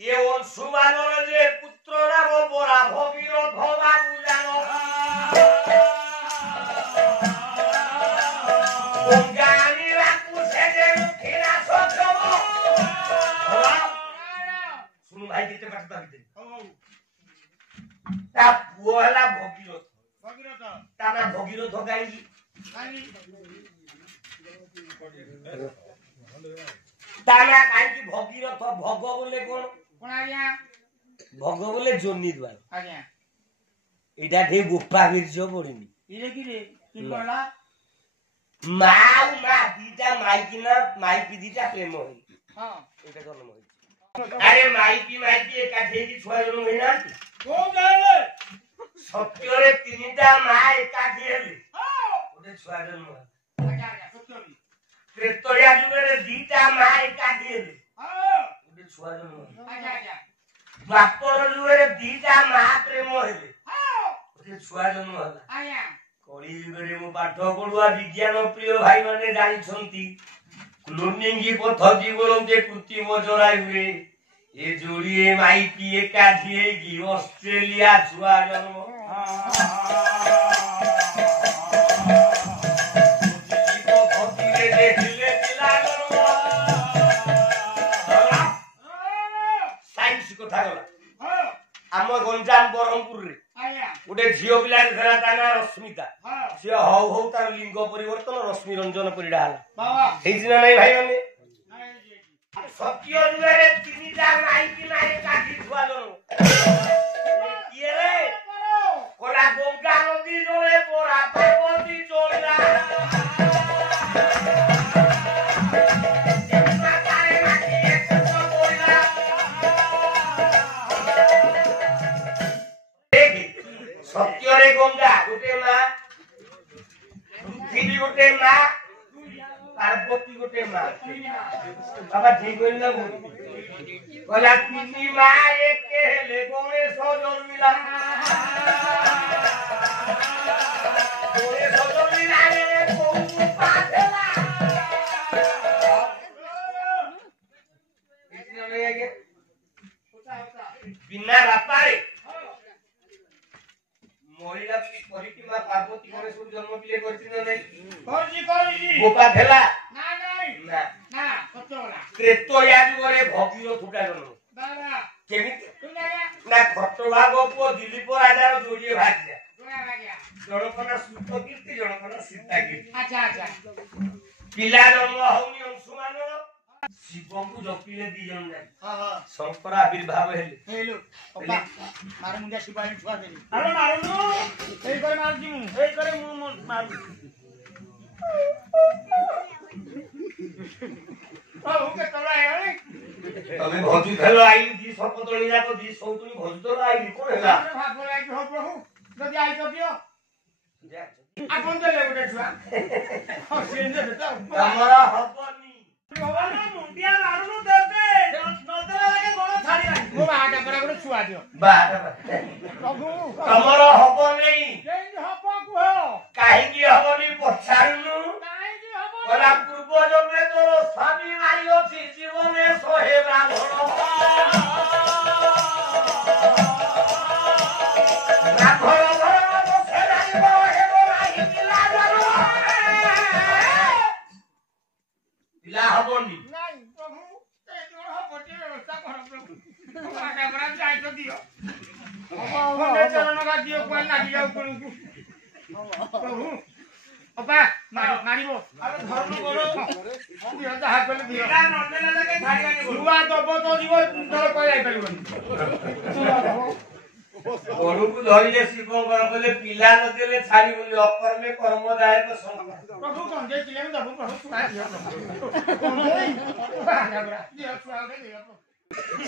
ये অংশুমানর যে পুত্র নাম বরা ভগীরথ বাবু জানো গঙ্গানি রাখু সেজে মুখিনা সজব শুনুন ভাই দিতে পারতে পারতে তা পুଅ ହେଲା ভগীরথ ভগীরথ তা না ভগীরথ কাহিଁକି তা না কাহিଁକି ভগীরথ ভগ বলে কোন কোন আজ্ঞা ভগ বলে জন্নি দ্বার আজ্ঞা এটা ঠিক গোপা বীর্য পড়িনি ইরে কি রে কি বলা মা মা দিটা মাইকি না মাইকি দিটা প্রেম হই হ্যাঁ এটা জন্ম হই আরে মাইকি একাঠে কি ছয় জন্ম হই না কোন জানে সত্যরে তিনটা মা একাঠে হলি ওটা ছয় জন্ম হয় আজ্ঞা আজ্ঞা সত্যি ত্রেতয়া যুগের দিটা মা একাঠে হলি হ্যাঁ ওটা ছয় জন্ম হয় আজ্ঞা আজ্ঞা দ্বাপর যুগের দিটা মা প্রেম হইলে হ্যাঁ ওটা ছয় জন্ম হয় আজ্ঞা কলি যুগের মু পাঠ পড়ুয়া বিজ্ঞান প্রিয় ভাই মানে জানিছন্তি ক্লোনিংগি পদ্ধতি বলতে কৃত্রিম জরাই হুয়ে এ জড়িয়ে মাইকি একাঠি কি অস্ট্রেলিয়া ছুয়া জন্ম সাইন্স কথা গলা হ্যাঁ ଆମ ଗଞ୍ଜାମ ବ୍ରହ୍ମପୁରରେ ଆଜ୍ଞା ଗୋଟେ ଝିଅ ପିଲାଟେ ଥିଲା ତା ନାଁ ରଶ୍ମିତା ହଁ ସିଏ ହଉ ହଉ ତାର ଲିଙ୍ଗ ପରିବର୍ତ୍ତନ ରଶ୍ମି ରଞ୍ଜନ ପରିଡ଼ା ହେଲା ବାବା ହେଇଛି ନା ନାଇଁ ଭାଇ ମାନେ ନାଇଁ ସତ୍ୟ ଯୁଗରେ ତିନିଟା ମାଇକି ନାଇଁ କାଠି ଛୁଆ ଜଣ କିଏ ରେ କଲା ଗଙ୍ଗା ନଦୀ ଜଣେ ପରା ପାର୍ବତୀ ଚଳିଲା ସତ୍ୟରେ ଗଙ୍ଗା ଗୋଟେ ମା ପୃଥିବୀ ଗୋଟେ ମା ପାର୍ବତୀ ଗୋଟେ ମା ବାବା ଠିକ କହିଲି ନା ଭୁଲ କହିଲା ତିନି ମା ଏକେ ହେଲେ ଗଣେଶ ଜନ୍ମିଲା ଗଣେଶ ଜନ୍ମିଲା କୋଉ ପାଠେଲା ବିନା ବାପାରେ মহিলা পরিটি মা পার্বতী গণেশ জন্ম পিলে করছি না নাই করছি গোপা খেলা না নাই না না সত্য বলা ত্রেতয়া যুগরে ভগীরথ জন্ম বাবা কেমিতি কোন জায়গা না খট্টভাগ পুଅ দিলীপ রাজার ଯୋଡ଼ିଏ ଭାଗ୍ୟ কোন আজ্ঞা ଜଣକ ନା ସୁତ କୀର୍ତ୍ତି ଜଣକ ନା ସୀତା କୀର୍ତ୍ତି আচ্ছা আচ্ছা ପିଲା ଜନ୍ମ ହଉନି ଅଂଶୁମାନର ଶିବଙ୍କୁ ଜପିଲେ ଦି ଜଣ ଯାକ ହଁ ହଁ ଶଙ୍କର ଆବିର୍ଭାବ ହେଲେ হেলো ওপা মার মুন্ডা শিবাই ছুয়া দেলি আরে মারুনু এই করে মারছি মু এই করে মু মারু ও ওকে তোরা আই ତମେ ଭଜୁ ଖେଳ ଆଇଲି ଦି ସପତଳି ଯାକ ଦି ସଉତୁଳି ଭଜୁ ତ ଆଇଲି କଣ ହେଲା আরে ভাগ বলে আই হো প্রভু যদি আই তো দিও আপন দেলে গোটে ছুয়া ও সেন্দে তো ତମର ହବନି ভগবান মুন্ডিয়া মারুনু দেবে নদরা লাগে বড় ছাড়ি নাই মো বাটা করে গোটে ছুয়া দিও প্রভু ତମର ହବ ନେଇ କେମିତି ହବ କୁହ କାହିଁକି ହବନି ପଚାରୁନୁ କାହିଁକି ହବ ଗଲା ପୂର୍ବ ଜନ୍ମରେ ତୋର ସ୍ୱାମୀ ମାରି ଅଛି ଜୀବନେ 100 ବ୍ରାହ୍ମଣ ପିଲା ହବନି ନାଇଁ ପ୍ରଭୁ ଏ କଣ ହବ ଟିକେ ବ୍ୟବସ୍ଥା କର ପ୍ରଭୁ ବାଟା ପରା ଯାଇ ତ ଦିଅ ହବ ଚରଣ କା ଦିଅ କୁଆଡେ ଲାଗି ଯାଉ ଆପଣଙ୍କୁ ପ୍ରଭୁ ଅପା ମାରିବ ଆରେ ଧର୍ମ କର ଦିଅ ଯାହା କଲେ ଦିଅ ନା ନଦେଲେ ଲାଗେ ଛାଡିବାନି ଛୁଆ ଦବ ତ ଯିବ ତୋର କହି ଯାଇପାରିବନି ଗରୁକୁ ଧରିଲେ ଶିବଙ୍କର କହିଲେ ପିଲା ନଦେଲେ ଛାଡ଼ିବୁନି ଅକର୍ମେ କର୍ମଦାୟକ ସଂଘ ପ୍ରଭୁ କଞ୍ଜେଇ ଥିଲେ ଦବୁ ପ୍ରଭୁ ଛୁଆ ଦିଅ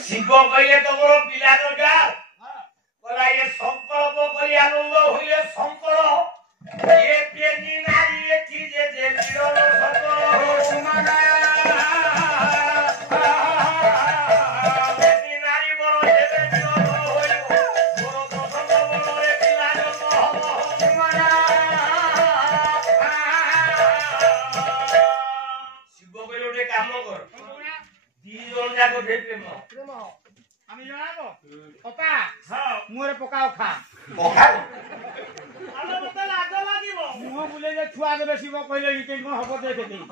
ଶିବ କହିଲେ ତମର ପିଲା ଦରକାର କହିଲା ଏ ସଂକଳ୍ପ କରି ଆନନ୍ଦ ହୋଇଲେ ଶଙ୍କର ଏ ପ୍ରେମୀ ନାରୀ ଏଠି ଯେ ମିଳନ ସକଳ ପ୍ରେମୀ ନାରୀ ବର ଯେବେ ମିଳନ ହୋଇବ ମୋର ପ୍ରସଙ୍ଗ ବଳରେ ପିଲା ଜନ୍ମ ହବ ଶିବ କହିଲେ ଗୋଟେ କାମ କର ଦି ଜଣ ଯାକ ପ୍ରେମ আমি জনাব কপা মুহଁରେ ପକାଅ ଖା ପଖାଳ ଆମେ ମତେ ଲାଜ ଲାଗିବ। ମୁହଁ ବୁଲେଇ ଯେ ଛୁଆ ଦେବେ ଶିବ କହିଲେ କେମିତି କଣ ହବ ଦେଖେ ଦେଇ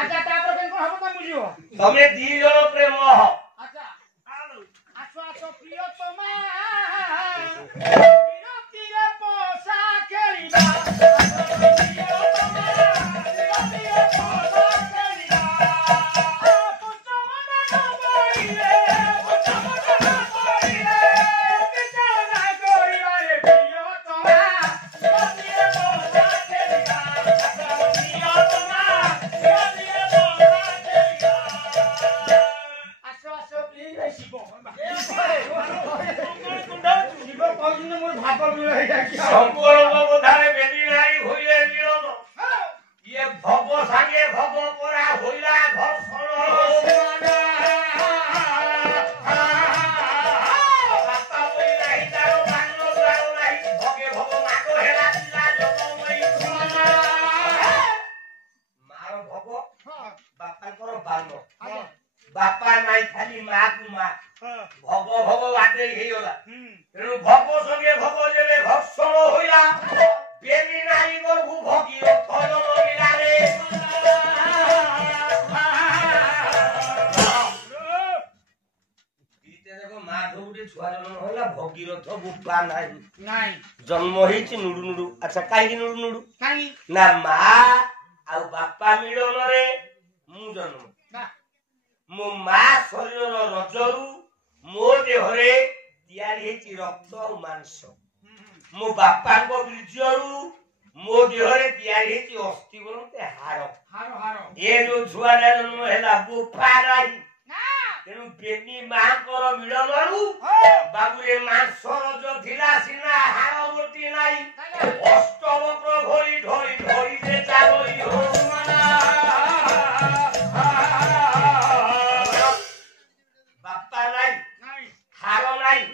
ଆଚ୍ଛା ତାପରେ କେମିତି କଣ ହବ ତ ବୁଝିବ ତମେ 2 ଜଣ ପ୍ରେମ ହ ଆଚ୍ଛା ଆଳୁ ଆସ ଆସ ପ୍ରିୟତମା ବିରତିରେ ପୋଷା ଖେଳିବା ସମ୍ପୂର୍ଣ୍ଣ ବୋଧାରେ ବେଦି ନାରୀ ହୋଇଲେ ମିଳନ ଇଏ ଭବ ସାଙ୍ଗେ ଭବ ପରା ହୋଇଲା ଘର୍ଷଣ ବାପା ପରି ନାହିଁ ତାର ମାନ ଦ୍ୱାର ନାହିଁ ଭଗେ ଭବ ମାଗ ହେଲା ପିଲା ଜଗମୟୀ ମାର ଭବ ବାପାଙ୍କର ବାନ ବାପା ନାହିଁ ଖାଲି ମାକୁ ମା ଭବ ଭବ ବାଟେଇ ହେଇଗଲା ତେଣୁ ଭବ ସଙ୍ଗେ ଭବ ଯେବେ ଘର୍ଷଣ ହୋଇଲା ବେନି ନାରୀ ଗର୍ଭୁ ଭଗିର ଥନ ମିଳାରେ ଦେଖ ମା ଗୋଟେ ଛୁଆ ଜନ୍ମ ହେଲା ଭଗୀରଥ ବୁପା ନାହିଁ ନାଇଁ ଜନ୍ମ ହେଇଛି ନୁଡୁ ନୁଡୁ ଆଚ୍ଛା କାହିଁକି ନୁଡୁ ନୁଡୁ କାହିଁକି ନା ମା ଆଉ ବାପା ମିଳନରେ ମୁଁ ଜନ୍ମ ମୋ ମା ଶରୀରର ରଜରୁ ମୋ ଦେହରେ ତିଆରି ହେଇଛି ରକ୍ତ ଆଉ ମାଂସ ମୋ ବାପାଙ୍କ ବୀର୍ଯ୍ୟରୁ ମୋ ଦେହରେ ତିଆରି ହେଇଛି ଅସ୍ଥି ବୋଲନ୍ତେ ହାଡ଼ ଏ ଯୋଉ ଛୁଆଟା ଜନ୍ମ ହେଲା ବୁଫା ନାହିଁ ତେଣୁ ବେନି ମାଙ୍କର ମିଳନରୁ ବାବୁରେ ମାଂସ ରଜ ଥିଲା ସିନା ହାଡ଼ ଗୋଟି ନାହିଁ ଅଷ୍ଟବକ୍ର ଭଳି ଧରି ଧରି ଯେ ଚାଲଇ ବାପା ନାହିଁ ହାଡ଼ ନାହିଁ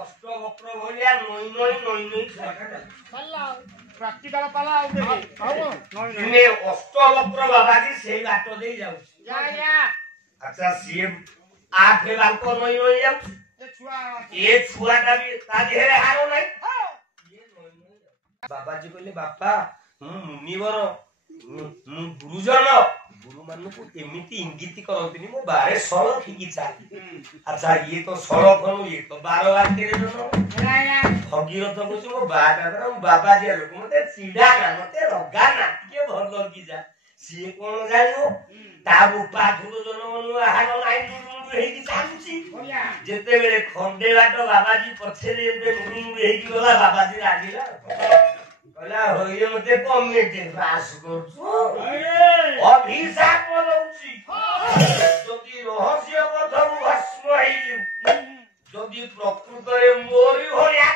ଅଷ୍ଟବକ୍ର ଭଳିଆ ନଈ ନଈ ନଈ ନଈ ପ୍ରାକ୍ଟିକାଲ ପାଲା ଆଉ ଦେଖେ ଦିନେ ଅଷ୍ଟବକ୍ର ବାବାଜୀ ସେଇ ବାଟ ଦେଇ ଯାଉଛି ଆଚ୍ଛା ସିଏ ଆଠେ ବାଙ୍କ ନଈ ନଈ ଯାଉଛି ଏ ଛୁଆଟା ବି ତା ଦେହରେ ହାଡ଼ ନାହିଁ ବାବାଜୀ କହିଲେ ବାପା ମୁଁ ମୁନିବର ମୁଁ ଗୁରୁଜନ ଗୁରୁ ମାନଙ୍କୁ ଏମିତି ଇଙ୍ଗିତ କରନ୍ତିନି ମୋ ବାରେ ସଳ ଠିକି ଚାଲି ଆଚ୍ଛା ଇଏ ତ ସଳ କଣୁ ଇଏ ତ 12 ବାକ୍ୟରେ ଜଣ ଭଗୀରଥ କହୁଛି ମୋ ବାଟା ମୁଁ ବାବାଜୀ ଲୋକ ମତେ ଚିଡା ନା ମତେ ରଗା ନା ଟିକେ ଭଲ କି ଯା ସିଏ କଣ ଜାଣିବ ତା ବୁପା ଠୁର ଜନ୍ମ ନୂଆ ହାଡ଼ ନାହିଁ ହେଇକି ଚାଲୁଛି ଯେତେବେଳେ ଖଣ୍ଡେ ବାଟ ବାବାଜୀ ପଛରେ ହେଇକି ଗଲା ବାବାଜୀ ରାଗିଲା କହିଲା ହଇରେ ମତେ କମେଣ୍ଟ ପାସ୍ କରୁଛୁ ଅଭିଶାପ ଦଉଛି ଯଦି ରହସ୍ୟ ବୋଧକୁ ଭସ୍ମ ହେଇଯିବୁ ଯଦି ପ୍ରକୃତରେ ମୋରି ଭଳିଆ